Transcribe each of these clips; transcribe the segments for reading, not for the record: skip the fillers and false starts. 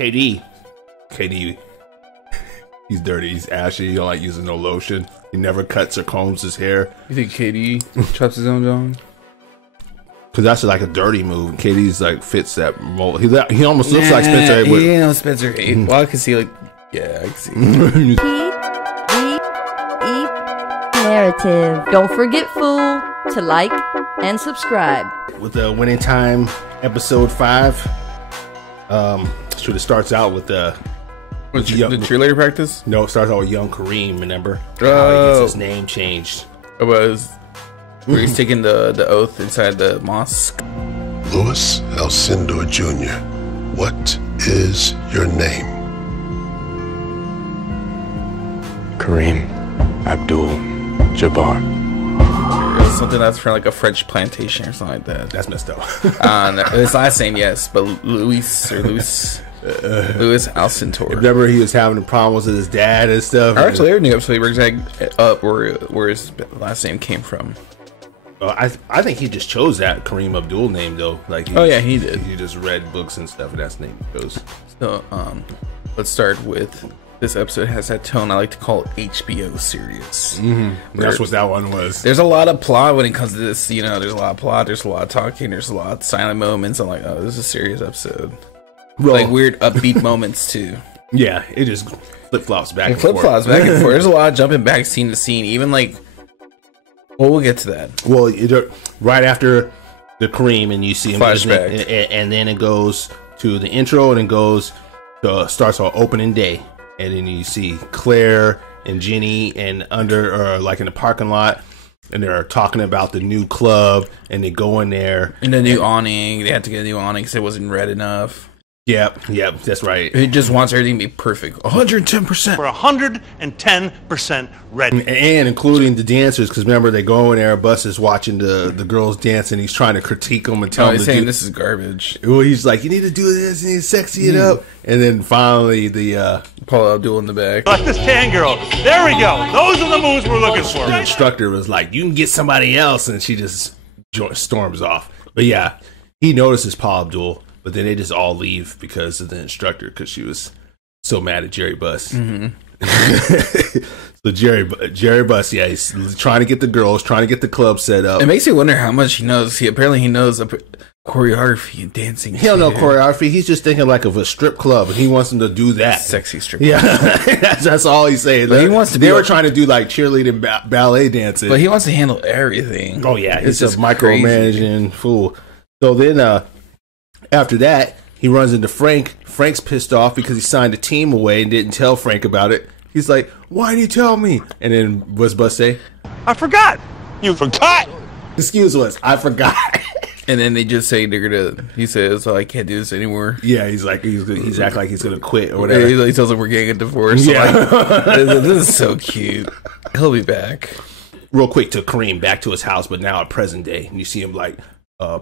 KD. He's dirty. He's ashy. He don't like using no lotion. He never cuts or combs his hair. You think KD chops his own dong? Because that's like a dirty move. KD's like fits that mold. He almost looks like Spencer. He ain't no Spencer. Well, I can see I can see. PVE narrative. Don't forget, fool, to like and subscribe. With the Winning Time episode 5, it starts out with the cheerleader practice. No, it starts out with young Kareem. Remember how he gets his name changed? It was where he's taking the oath inside the mosque. Louis Alcindor Jr., what is your name? Kareem Abdul Jabbar. It was something that's from like a French plantation or something like that. That's messed up. His last name, yes, but Louis Alcindor. Remember, he was having problems with his dad and stuff. Actually, everything up, so he brings up where his last name came from. I think he just chose that Kareem Abdul name though. Like, he did. He just read books and stuff, and that's the name he chose. So, let's start with this episode. Has that tone I like to call HBO serious. That's what that one was. There's a lot of plot when it comes to this. You know, there's a lot of plot. There's a lot of talking. There's a lot of silent moments. I'm like, oh, this is a serious episode. Well, like weird upbeat moments too. Yeah, it just flip flops back and forth. There's a lot of jumping back scene to scene. Even like. Well, we'll get to that. Well, right after the Kareem, and you see him flashback, and then it goes to the intro, and it goes to starts on opening day, and then you see Claire and Jenny and like in the parking lot, and they're talking about the new club, and they go in there and the new awning. They had to get a new awning because it wasn't red enough. Yep, that's right. He just wants everything to be perfect. 110%. For 110% ready. And including the dancers, because remember, they go in there, Bus is watching the girls dance, and he's trying to critique them and tell them he's saying this is garbage. Well, he's like, you need to do this, you need to sexy it up. And then finally, the Paul Abdul in the back. Like this tan girl. There we go. Those are the moves we're looking for. The instructor was like, you can get somebody else, and she just storms off. But yeah, he notices Paul Abdul. But then they just all leave because of the instructor, because she was so mad at Jerry Buss. So Jerry Buss, yeah, he's trying to get the girls, trying to get the club set up. It makes you wonder how much he knows. Apparently he knows choreography and dancing. He don't know choreography. He's just thinking like of a strip club, and he wants them to do that. Sexy strip club. Yeah, that's all he's saying. But he wants to. They were trying to do like cheerleading, ballet dancing. But he wants to handle everything. Oh yeah, he's just micromanaging fool. So then, after that, he runs into Frank. Frank's pissed off because he signed the team away and didn't tell Frank about it. He's like, why didn't you tell me? And then what's Bus say? I forgot. You forgot? Excuse us, I forgot. And then they just say he says, oh, I can't do this anymore. Yeah, he's acting like he's going to quit or whatever. He tells them we're getting a divorce. Yeah. This is so cute. He'll be back. Real quick to Kareem, back to his house, but now at present day. And you see him like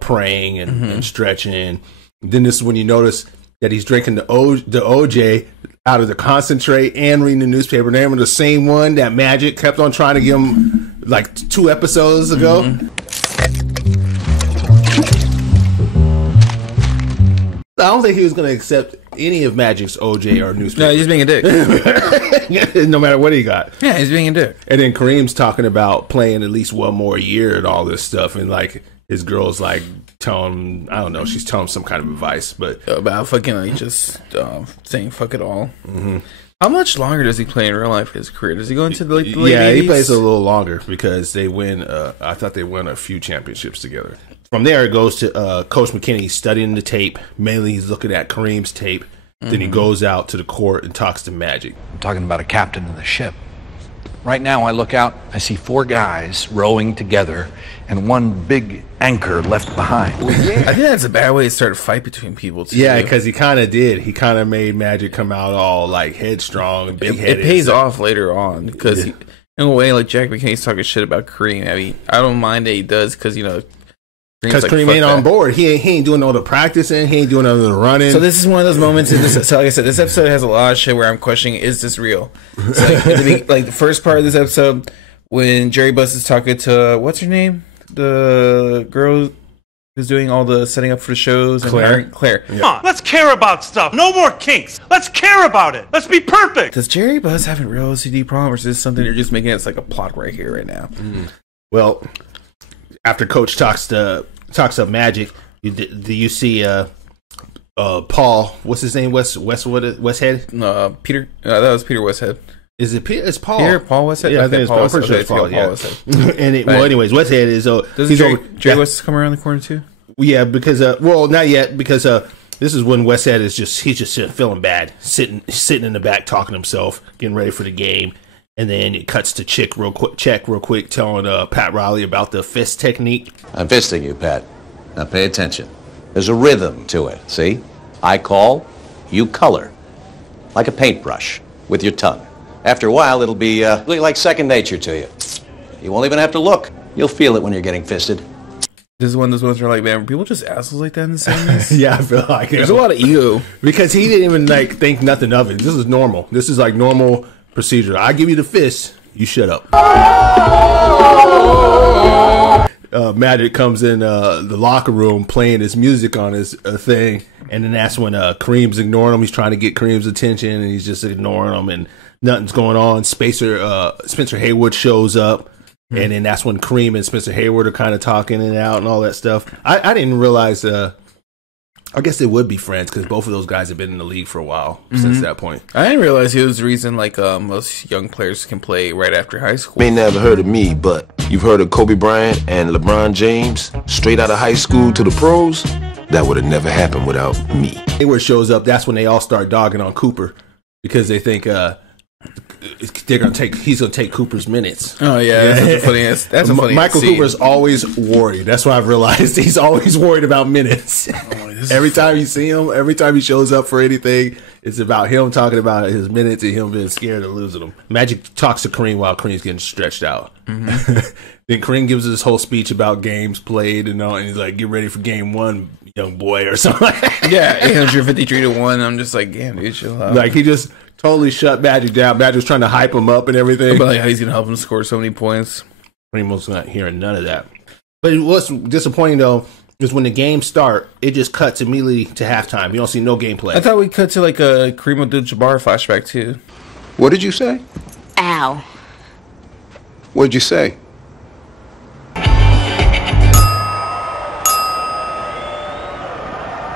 praying and stretching. Then this is when you notice that he's drinking the OJ out of the concentrate and reading the newspaper. They were the same one that Magic kept on trying to give him like 2 episodes ago. I don't think he was going to accept any of Magic's OJ or newspaper. No, he's being a dick. No matter what he got. Yeah, he's being a dick. And then Kareem's talking about playing at least one more year and all this stuff. And like his girl's like telling him, I don't know, she's telling him some kind of advice. But about fucking like just saying fuck it all. How much longer does he play in real life? His career, does he go into the late 80s? He plays a little longer because they win. I thought they won a few championships together. From there, it goes to Coach McKinney studying the tape. Mainly, he's looking at Kareem's tape. Then he goes out to the court and talks to Magic. I'm talking about a captain of the ship. Right now, I look out, I see 4 guys rowing together and one big anchor left behind. I think that's a bad way to start a fight between people, too. Yeah, because he kind of did. He kind of made Magic come out all like headstrong and big-headed. It pays off later on because, in a way, like Jack McKinney's talking shit about Kareem. I mean, I don't mind that he does because, because Kareem ain't on board. He ain't doing all the practicing. He ain't doing all the running. So this is one of those moments. So like I said, this episode has a lot of shit where I'm questioning: is this real? So like the first part of this episode, when Jerry Buss is talking to what's her name, the girl Who's doing all the setting up for the shows? And Claire. Come on, let's care about stuff. No more kinks. Let's care about it. Let's be perfect. Does Jerry Buzz have a real OCD problem, or is this something you're just making it's like a plot right here, right now? Well, after Coach talks up Magic, you see Paul. What's his name? Westhead. Peter. That was Peter Westhead. Is it Peter? It's Paul. Paul Westhead. Yeah, I think it's Paul. I'm pretty sure it's Paul. Yeah. And well, anyways, Westhead is. Does Jerry West come around the corner too? Yeah, because well, not yet, because this is when Westhead is he's just feeling bad, sitting in the back talking to himself, getting ready for the game, and then it cuts to Check real quick, telling Pat Riley about the fist technique. I'm fisting you, Pat. Now pay attention. There's a rhythm to it. See, I call, you color, like a paintbrush with your tongue. After a while, it'll be like second nature to you. You won't even have to look. You'll feel it when you're getting fisted. This is one of those ones where like, man, people just assholes like that in the series. Yeah, I feel like there's a lot of ego because he didn't even like think nothing of it. This is normal. This is like normal procedure. I give you the fist, you shut up. Magic comes in the locker room playing his music on his thing, and then that's when Kareem's ignoring him. He's trying to get Kareem's attention, and he's just ignoring him, and nothing's going on. Spencer Haywood shows up, and then that's when Kareem and Spencer Haywood are kind of talking and out and all that stuff. I didn't realize. I guess they would be friends because both of those guys have been in the league for a while since that point. I didn't realize he was the reason like most young players can play right after high school. You may never heard of me, but you've heard of Kobe Bryant and LeBron James straight out of high school to the pros. That would have never happened without me. Hayward shows up. That's when they all start dogging on Cooper because they think he's gonna take Cooper's minutes. Oh yeah, that's a funny. Michael Cooper's always worried. That's what I've realized. He's always worried about minutes. Every time you see him, every time he shows up for anything, it's about him talking about his minutes and him being scared of losing them. Magic talks to Kareem while Kareem's getting stretched out. Then Kareem gives this whole speech about games played and all, and he's like, "Get ready for game one, young boy," or something. Yeah, 853-1. I'm just like, damn, dude, chill out. Like he just totally shut Magic down. Magic was trying to hype him up and everything. But like how he's gonna help him score so many points. Kareem was not hearing none of that. But what's disappointing though is when the games start, it just cuts immediately to halftime. You don't see no gameplay. I thought we cut to like a Kareem Abdul-Jabbar flashback too. What did you say? Ow. What did you say?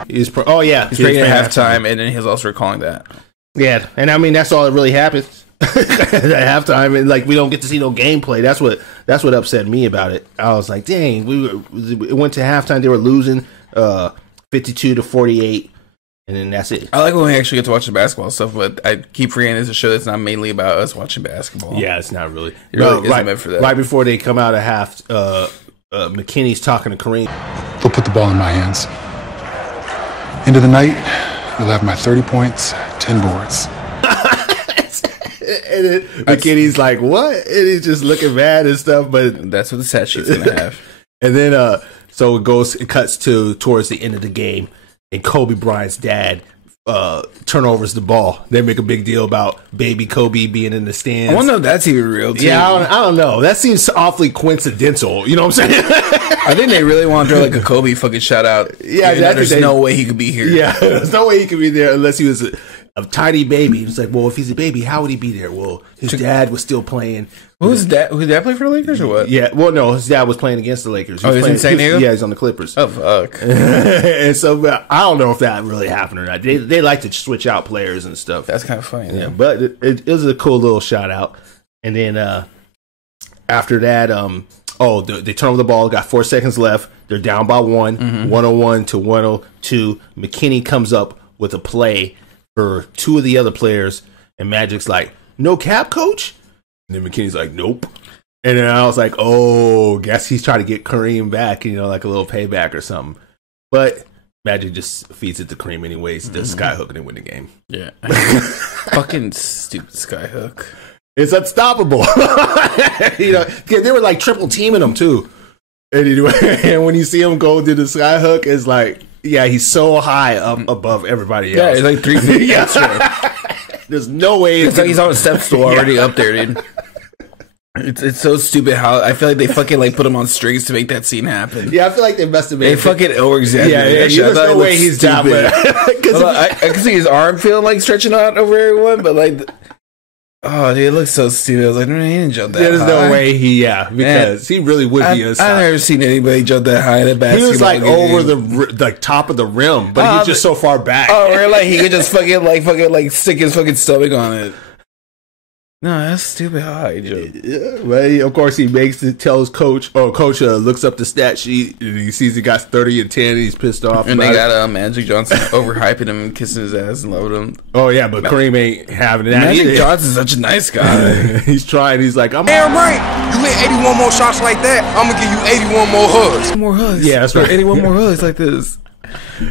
He's praying at halftime, and then he's also recalling that. Yeah, and I mean that's all that really happens at halftime, and like we don't get to see no gameplay. That's what upset me about it. I was like, dang, it went to halftime. They were losing 52-48, and then that's it. I like when we actually get to watch the basketball stuff, but I keep forgetting it's a show that's not mainly about us watching basketball. Yeah, it's not really. It really isn't meant for that. Right before they come out of half, McKinney's talking to Kareem. They'll put the ball in my hands. End of the night, you'll have my 30 points, 10 boards. And then McKinney's like, what? And he's just looking mad and stuff, but that's what the stat sheet's gonna have. And then so it cuts towards the end of the game, and Kobe Bryant's dad turnovers the ball. They make a big deal about baby Kobe being in the stands. I wonder if that's even real too. Yeah, I don't know. That seems awfully coincidental. You know what I'm saying? I think they really want to throw like a Kobe fucking shout out. Yeah, there's no way he could be here. Yeah, there's no way he could be there unless he was a tiny baby. It's like, well, if he's a baby, how would he be there? Well, his dad was still playing. Who's that? Who did that play for the Lakers or what? Yeah, well, no, his dad was playing against the Lakers. He's in San Diego? Yeah, he's on the Clippers. Oh, fuck. And so I don't know if that really happened or not. They like to switch out players and stuff. That's kind of funny. Yeah, but it was a cool little shout out. And then after that, they turn over the ball. Got 4 seconds left. They're down by 101 to 102. McKinney comes up with a play for two of the other players, and Magic's like, "No cap, coach?" And then McKinney's like, "Nope." And then I was like, "Oh, guess he's trying to get Kareem back, like a little payback or something." But Magic just feeds it to Kareem anyways. Does skyhook and they win the game. Yeah, fucking stupid skyhook. It's unstoppable. They were like triple teaming him too. And when you see him go to the skyhook, it's like, yeah, he's so high up above everybody else. Yeah, he's like 3 feet. Yeah. There's no way. It's like he's on a step stool already up there, dude. It's so stupid how I feel like they fucking like put him on strings to make that scene happen. Yeah, I feel like they must have made. They fucking over-exaggerated. Yeah, there's no way he's down with it. I can see his arm feeling like stretching out over everyone, but like, oh, dude, it looks so stupid. I was like, no, he didn't jump that high. There's no way because he really would be inside. I've never seen anybody jump that high in a basketball He was like game. over the top of the rim, but he's just so far back. Oh, really? Like, he could just fucking stick his fucking stomach on it. No, that's stupid high, Joe. Yeah, well, of course, he tells coach, or coach looks up the stat sheet, and he sees he got 30 and 10, and he's pissed off. And they got Magic Johnson overhyping him and kissing his ass and loving him. Oh, yeah, but Kareem ain't having that Magic either. Johnson's such a nice guy. He's trying. He's like, I'm damn right. You hit 81 more shots like that, I'm going to give you 81 more hugs. More hugs. Yeah, that's right. 81 more hugs like this.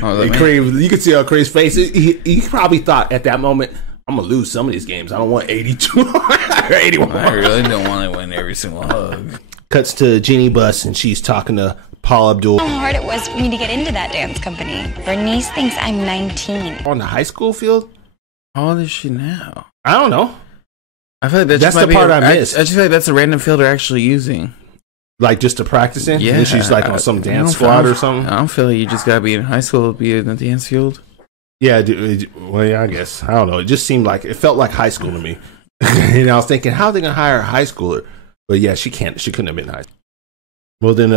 Like, Kareem, you can see on Kareem's face, he probably thought at that moment, I'm going to lose some of these games. I don't want 82 or 81. I really don't want to win every single hug. Cuts to Jeannie Buss, and she's talking to Paul Abdul. How hard it was for me to get into that dance company. Bernice thinks I'm 19. On the high school field? How old is she now? I don't know. I feel like that's the part I missed. I just feel like that's a random field they're actually using. Like just to practice in? Yeah. And she's like on some dance squad or something? I don't feel like you just got to be in high school to be in the dance field. Yeah, well, yeah, I guess. I don't know. It just seemed like, it felt like high school to me. And I was thinking, how are they going to hire a high schooler? But yeah, she couldn't have been high school. Well, then,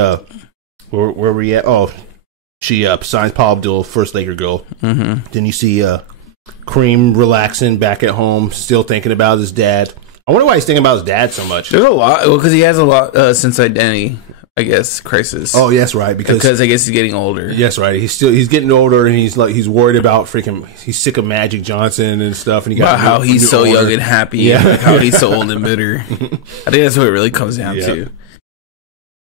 where were we at? Oh, she signs Paul Abdul, first Laker girl. Mm-hmm. Then you see Kareem relaxing back at home, still thinking about his dad. I wonder why he's thinking about his dad so much. There's a lot. Well, because he has a lot since identity, I guess, crisis. Oh, yes, right. Because I guess he's getting older. Yes, right. He's getting older, and he's worried about he's sick of Magic Johnson and stuff. And about how he's so young and happy. Yeah, like how he's so old and bitter. I think that's what it really comes down to.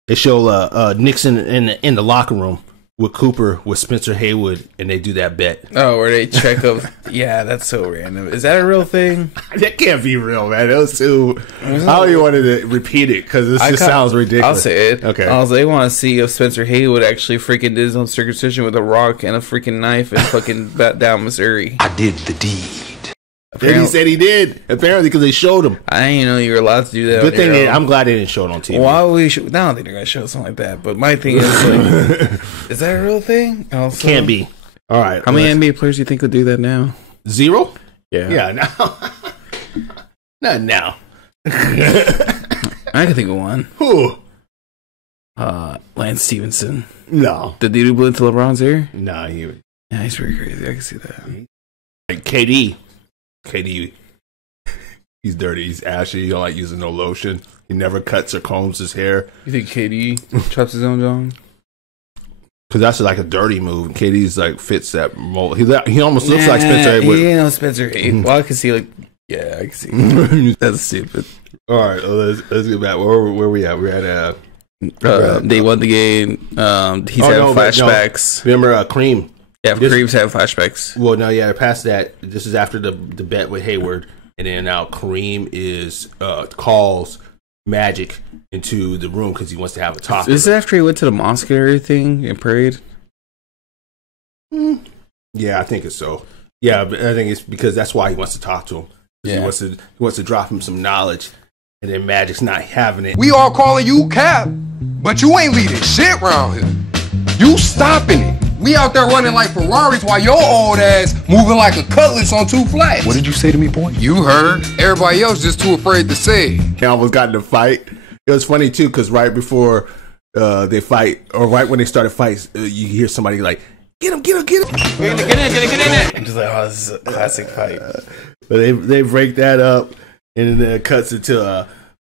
They show Nixon in the locker room with Cooper with Spencer Haywood, and they do that bet. Oh, where they check of yeah, that's so random. Is that a real thing? That can't be real, man. Those two. How do you wanted to repeat it? Because this just sounds ridiculous. I'll say it. Okay. They want to see if Spencer Haywood actually freaking did his own circumcision with a rock and a freaking knife and fucking bat down Missouri. I did the deed. Then he said he did. Apparently, because they showed him. I didn't even know you were allowed to do that. Good thing is, I'm glad they didn't show it on TV. Why would we? I don't think they're gonna show something like that. But my thing is, like, is that a real thing? Also, can't be. All right. How many NBA players do you think would do that now? 0? Yeah. Yeah. Now. Not now. I can think of one. Who? Lance Stevenson. No. The dude who blew into LeBron's ear? Nah, yeah, he's pretty crazy. I can see that. Like KD, he's dirty. He's ashy. He don't like using no lotion. He never cuts or combs his hair. You think KD chops his own jaw? Because that's like a dirty move. KD's like fits that mold. He almost looks like Spencer Haywood. Yeah, Spencer Haywood. Well, I can see like I can see. That's stupid. All right, let's get back. Where we at? We're at they won the game. He's having flashbacks. No. Remember Kareem? Yeah, Kareem's having flashbacks. Well, no, yeah, past that. This is after the bet with Hayward, and then now Kareem is calls Magic into the room because he wants to have a talk. Is it after he went to the mosque and everything and prayed? Yeah, I think it's so. Yeah, but I think it's because that's why he wants to talk to him. Yeah. He wants to drop him some knowledge, and then Magic's not having it. We all calling you Cap, but you ain't leading shit around here. You stopping it. We out there running like Ferraris while your old ass moving like a cutlass on 2 flats. What did you say to me, boy? You heard. Everybody else just too afraid to say it. They almost got in a fight. It was funny too because right before they fight, or right when they started fights, you hear somebody like, "Get him! Get him! Get him!" Get in there! I'm just like, oh, this is a classic fight. But they break that up, and then it cuts into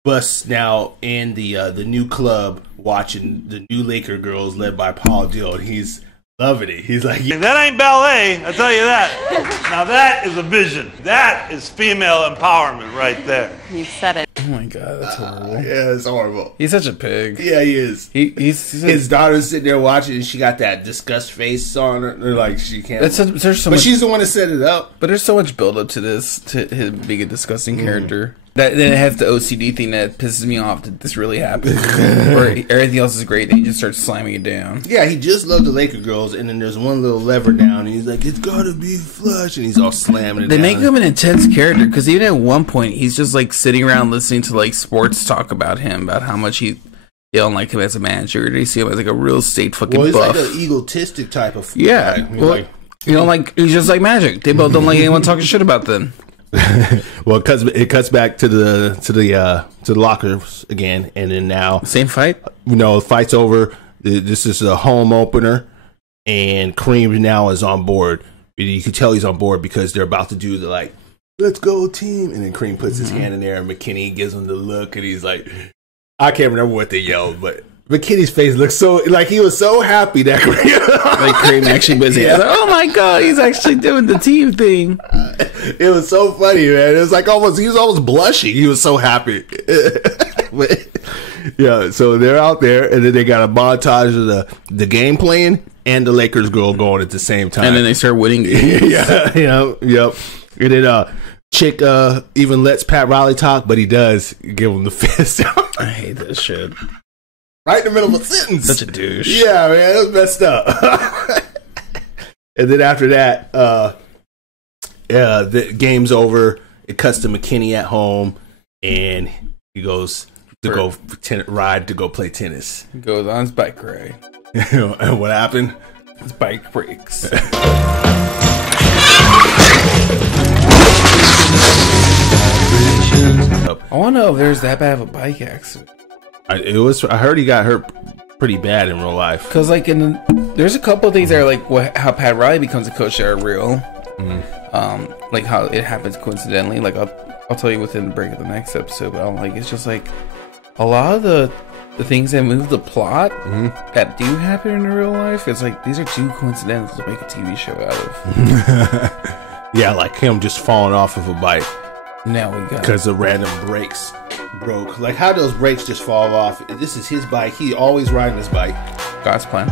Buss now in the new club watching the new Laker girls led by Paul Dill, and he's loving it. He's like, that ain't ballet, I'll tell you that. Now that is a vision. That is female empowerment right there. You said it. Oh my god, that's horrible. Yeah, it's horrible. He's such a pig. Yeah, he is. He's his daughter's sitting there watching, and she got that disgust face on her. They're like, she can't. But she's the one that set it up. But there's so much build up to this, to him being a disgusting character. Then it has the OCD thing that pisses me off that this really happened. Or everything else is great and he just starts slamming it down. Yeah, he just loved the Laker girls, and then there's one little lever down, and he's like, it's gotta be flush, and he's all slamming it They down. make him an intense character, because even at one point, he's just like sitting around listening to like sports talk about him, about how much they don't like him as a manager. They see him as like a real estate fucking he's buff. like an egotistic type of yeah. guy. Well, Like, he's just like Magic. They both don't like anyone talking shit about them. well, it cuts back to the lockers again, and then now same fight. The fight's over. This is a home opener, and Kareem now is on board. You can tell he's on board because they're about to do the like, let's go team, and then Kareem puts his hand in there, and McKinney gives him the look, and he's like, I can't remember what they yelled, but McKinney's face looks so like he was so happy that Kareem actually was like, oh my god, he's actually doing the team thing. It was so funny, man. It was like he was almost blushing. He was so happy. Yeah, so they're out there, and then they got a montage of the game playing and the Lakers girl going at the same time, and then they start winning games. Yep. And then Chick even lets Pat Riley talk, but he does give him the fist. I hate this shit. Right in the middle of a sentence. Such a douche. Yeah, man, it was messed up. And then after that, the game's over. It cuts to McKinney at home, and he goes to go play tennis. He goes on his bike ride. And what happened? His bike breaks. I want to know if there's that bad of a bike accident. I heard he got hurt pretty bad in real life. Because like there's a couple of things that are like how Pat Riley becomes a coach that are real. Like how it happens coincidentally. Like I'll tell you within the break of the next episode. But I'm like, it's just like a lot of the things that move the plot that do happen in real life. It's like these are too coincidental to make a TV show out of. Yeah, like him just falling off of a bike. Now we got because the random brakes broke. Like how those brakes just fall off. This is his bike. He always riding his bike. God's plan.